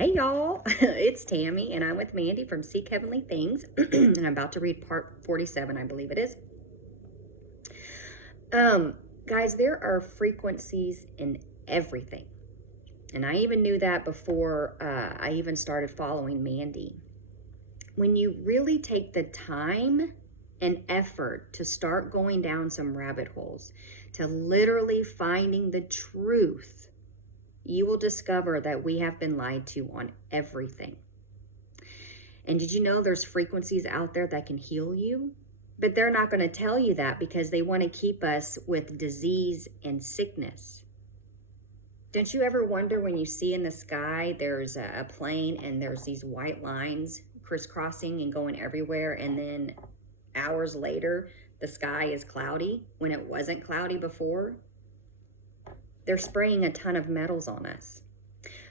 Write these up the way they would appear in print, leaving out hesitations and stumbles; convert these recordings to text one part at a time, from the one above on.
Hey y'all, it's Tammy and I'm with Mandy from Seek Heavenly Things and I'm about to read part 47, I believe it is. Guys, there are frequencies in everything. And I even knew that before I even started following Mandy. When you really take the time and effort to start going down some rabbit holes, to literally finding the truth, you will discover that we have been lied to on everything. And did you know there's frequencies out there that can heal you? But they're not going to tell you that because they want to keep us with disease and sickness. Don't you ever wonder when you see in the sky there's a plane and there's these white lines crisscrossing and going everywhere, and then hours later the sky is cloudy when it wasn't cloudy before? They're spraying a ton of metals on us.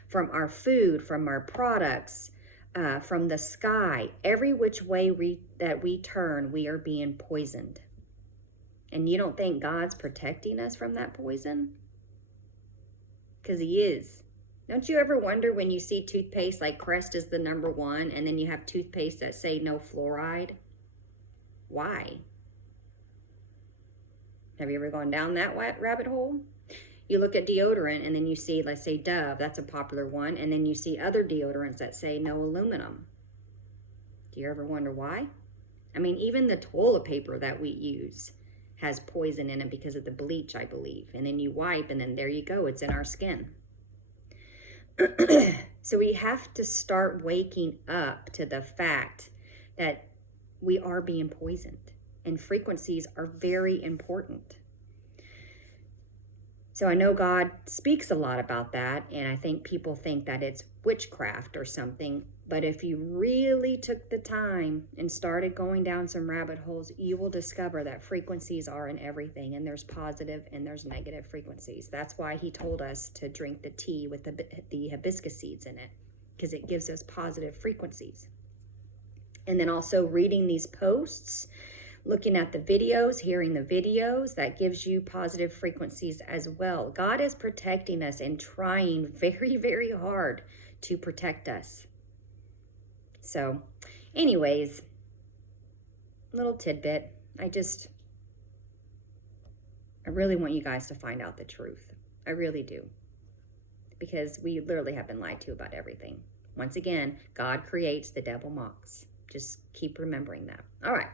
From our food, from our products, from the sky, every which way that we turn, we are being poisoned. And you don't think God's protecting us from that poison? Because he is. Don't you ever wonder when you see toothpaste like Crest is the #1 and then you have toothpaste that say no fluoride? Why? Have you ever gone down that rabbit hole? You look at deodorant and then you see, let's say Dove, that's a popular one. And then you see other deodorants that say no aluminum. Do you ever wonder why? I mean, even the toilet paper that we use has poison in it because of the bleach, I believe. And then you wipe and then there you go, it's in our skin. So we have to start waking up to the fact that we are being poisoned and frequencies are very important. So I know God speaks a lot about that, and I think people think that it's witchcraft or something. But if you really took the time and started going down some rabbit holes, you will discover that frequencies are in everything, and there's positive and there's negative frequencies. That's why he told us to drink the tea with the hibiscus seeds in it, because it gives us positive frequencies. And then also reading these posts, looking at the videos, hearing the videos, that gives you positive frequencies as well. God is protecting us and trying very, very hard to protect us. So, anyways, little tidbit. I really want you guys to find out the truth. I really do. Because we literally have been lied to about everything. Once again, God creates, the devil mocks. Just keep remembering that. All right.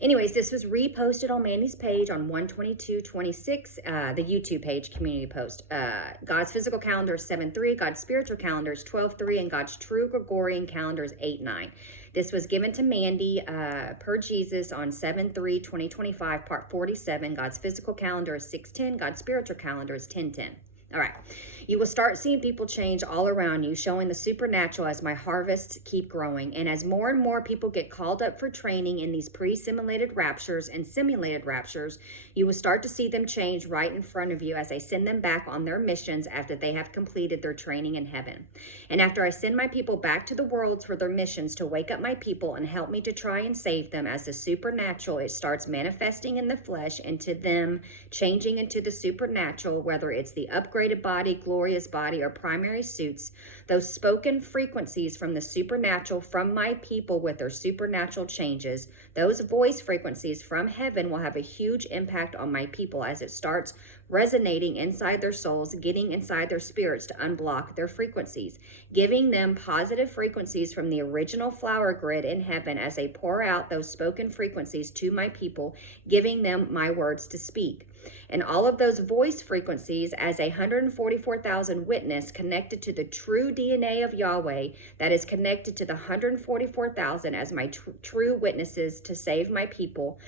Anyways, this was reposted on Mandy's page on 1/22/26, the YouTube page, community post. God's physical calendar is 7/3, God's spiritual calendar is 12/3, and God's true Gregorian calendar is 8/9. This was given to Mandy per Jesus on 7/3/2025, part 47. God's physical calendar is 6/10, God's spiritual calendar is 10/10. All right. You will start seeing people change all around you, showing the supernatural as my harvests keep growing. And as more and more people get called up for training in these pre-simulated raptures and simulated raptures, you will start to see them change right in front of you as I send them back on their missions after they have completed their training in heaven. And after I send my people back to the worlds for their missions to wake up my people and help me to try and save them, as the supernatural, it starts manifesting in the flesh into them changing into the supernatural, whether it's the upgraded body, glorious body, or primary suits. Those spoken frequencies from the supernatural from my people with their supernatural changes, those voice frequencies from heaven will have a huge impact on my people as it starts resonating inside their souls, getting inside their spirits to unblock their frequencies, giving them positive frequencies from the original flower grid in heaven as they pour out those spoken frequencies to my people, giving them my words to speak. And all of those voice frequencies as a 144,000 witness connected to the true DNA of Yahweh, that is connected to the 144,000 as my true witnesses to save my people.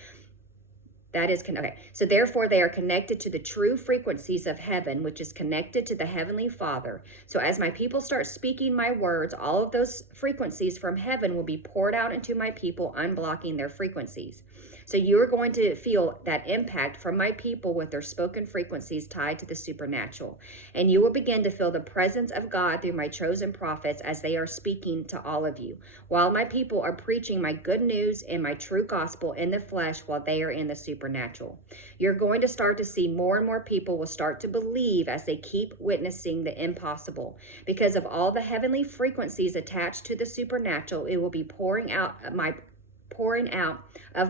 That is, okay. So therefore they are connected to the true frequencies of heaven, which is connected to the Heavenly Father. So as my people start speaking my words, all of those frequencies from heaven will be poured out into my people, unblocking their frequencies. So you are going to feel that impact from my people with their spoken frequencies tied to the supernatural. And you will begin to feel the presence of God through my chosen prophets as they are speaking to all of you, while my people are preaching my good news and my true gospel in the flesh while they are in the supernatural. You're going to start to see more and more people will start to believe as they keep witnessing the impossible. Because of all the heavenly frequencies attached to the supernatural, it will be pouring out of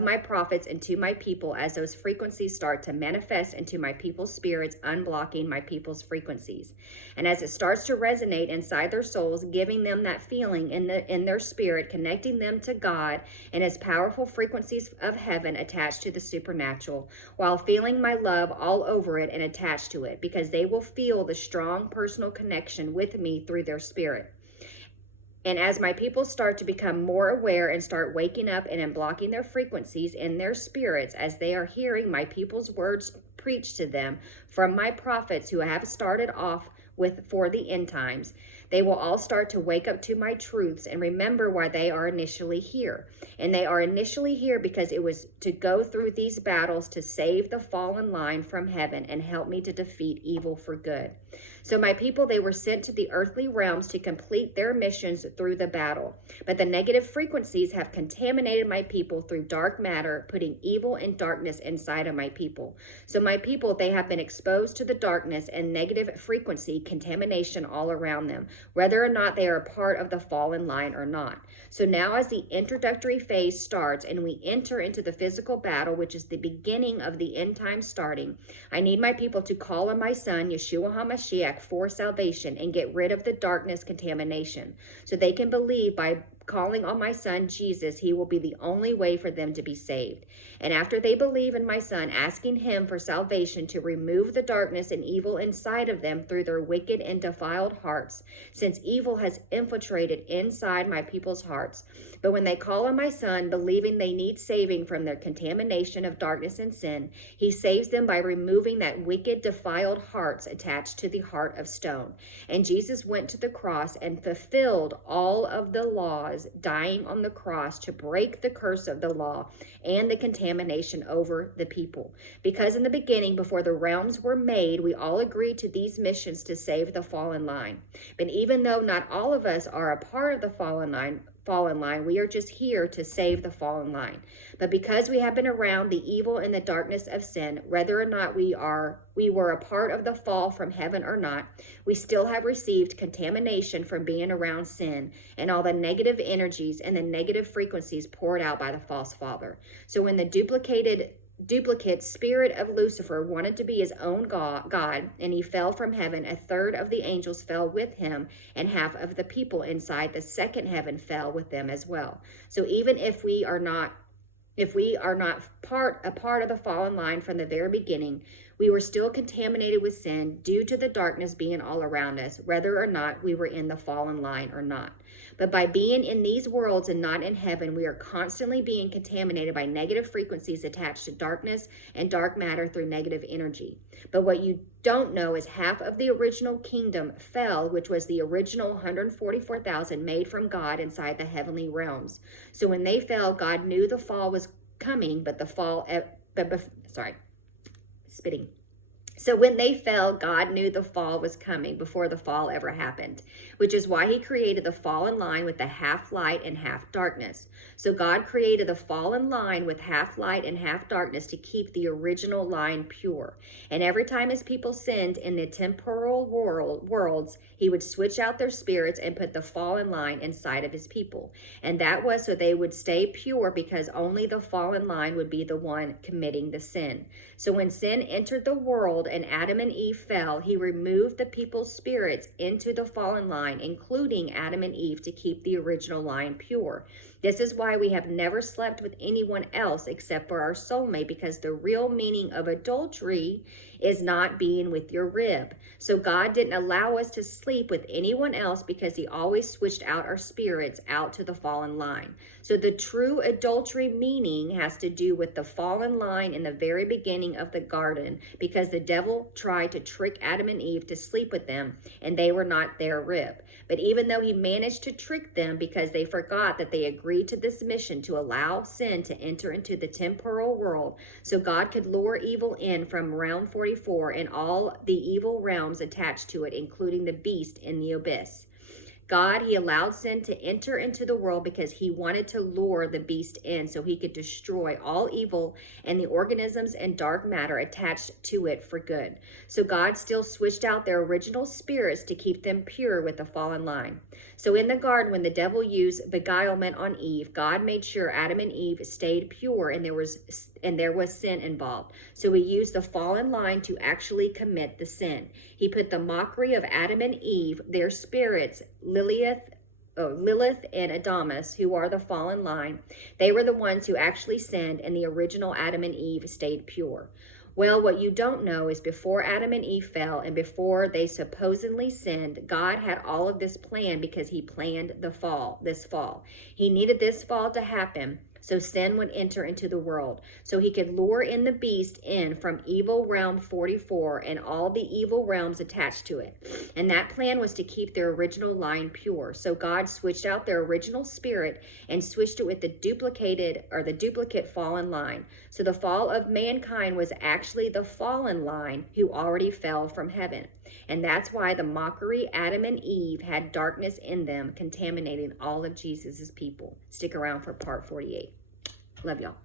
my prophets into my people as those frequencies start to manifest into my people's spirits, unblocking my people's frequencies. And as it starts to resonate inside their souls, giving them that feeling in their spirit, connecting them to God and his powerful frequencies of heaven attached to the supernatural, while feeling my love all over it and attached to it, because they will feel the strong personal connection with me through their spirit. And as my people start to become more aware and start waking up and unblocking their frequencies in their spirits as they are hearing my people's words preached to them from my prophets who have started off with for the end times, they will all start to wake up to my truths and remember why they are initially here. And they are initially here because it was to go through these battles to save the fallen line from heaven and help me to defeat evil for good. So my people, they were sent to the earthly realms to complete their missions through the battle. But the negative frequencies have contaminated my people through dark matter, putting evil and darkness inside of my people. So my people, they have been exposed to the darkness and negative frequency contamination all around them, whether or not they are a part of the fallen line or not. So now as the introductory phase starts and we enter into the physical battle, which is the beginning of the end time starting, I need my people to call on my son, Yeshua HaMashiach, for salvation and get rid of the darkness contamination. So they can believe by calling on my son Jesus, he will be the only way for them to be saved. And after they believe in my son, asking him for salvation to remove the darkness and evil inside of them through their wicked and defiled hearts, since evil has infiltrated inside my people's hearts. But when they call on my son, believing they need saving from their contamination of darkness and sin, he saves them by removing that wicked, defiled hearts attached to the heart of stone. And Jesus went to the cross and fulfilled all of the laws, dying on the cross to break the curse of the law and the contamination over the people. Because in the beginning, before the realms were made, we all agreed to these missions to save the fallen line. But even though not all of us are a part of the fallen line, we are just here to save the fallen line. But because we have been around the evil and the darkness of sin, whether or not we were a part of the fall from heaven or not, we still have received contamination from being around sin and all the negative energies and the negative frequencies poured out by the false father. So when the duplicate spirit of Lucifer wanted to be his own God, and he fell from heaven, a third of the angels fell with him, and half of the people inside the second heaven fell with them as well. So even if we are not a part of the fallen line from the very beginning, we were still contaminated with sin due to the darkness being all around us, whether or not we were in the fallen line or not. But by being in these worlds and not in heaven, we are constantly being contaminated by negative frequencies attached to darkness and dark matter through negative energy. But what you don't know is half of the original kingdom fell, which was the original 144,000 made from God inside the heavenly realms. So when they fell, God knew the fall was coming, So when they fell, God knew the fall was coming before the fall ever happened, which is why he created the fallen line with the half light and half darkness. So God created the fallen line with half light and half darkness to keep the original line pure. And every time his people sinned in the temporal worlds, he would switch out their spirits and put the fallen line inside of his people. And that was so they would stay pure, because only the fallen line would be the one committing the sin. So when sin entered the world and Adam and Eve fell, he removed the people's spirits into the fallen line, including Adam and Eve, to keep the original line pure. This is why we have never slept with anyone else except for our soulmate, because the real meaning of adultery is not being with your rib. So God didn't allow us to sleep with anyone else because he always switched out our spirits out to the fallen line. So the true adultery meaning has to do with the fallen line in the very beginning of the garden, because the devil tried to trick Adam and Eve to sleep with them and they were not their rib. But even though he managed to trick them because they forgot that they agreed to this mission to allow sin to enter into the temporal world, so God could lure evil in from realm 44 and all the evil realms attached to it, including the beast in the abyss. God, he allowed sin to enter into the world because he wanted to lure the beast in so he could destroy all evil and the organisms and dark matter attached to it for good. So God still switched out their original spirits to keep them pure with the fallen line. So in the garden, when the devil used beguilement on Eve, God made sure Adam and Eve stayed pure, and there was sin involved. So he used the fallen line to actually commit the sin. He put the mockery of Adam and Eve, their spirits, Lilith and Adamus, who are the fallen line. They were the ones who actually sinned, and the original Adam and Eve stayed pure. Well, what you don't know is before Adam and Eve fell and before they supposedly sinned, God had all of this planned because he planned this fall. He needed this fall to happen so sin would enter into the world, so he could lure in the beast in from evil realm 44 and all the evil realms attached to it. And that plan was to keep their original line pure. So God switched out their original spirit and switched it with the duplicate fallen line. So the fall of mankind was actually the fallen line who already fell from heaven. And that's why the mockery Adam and Eve had darkness in them, contaminating all of Jesus's people. Stick around for part 48. Love y'all.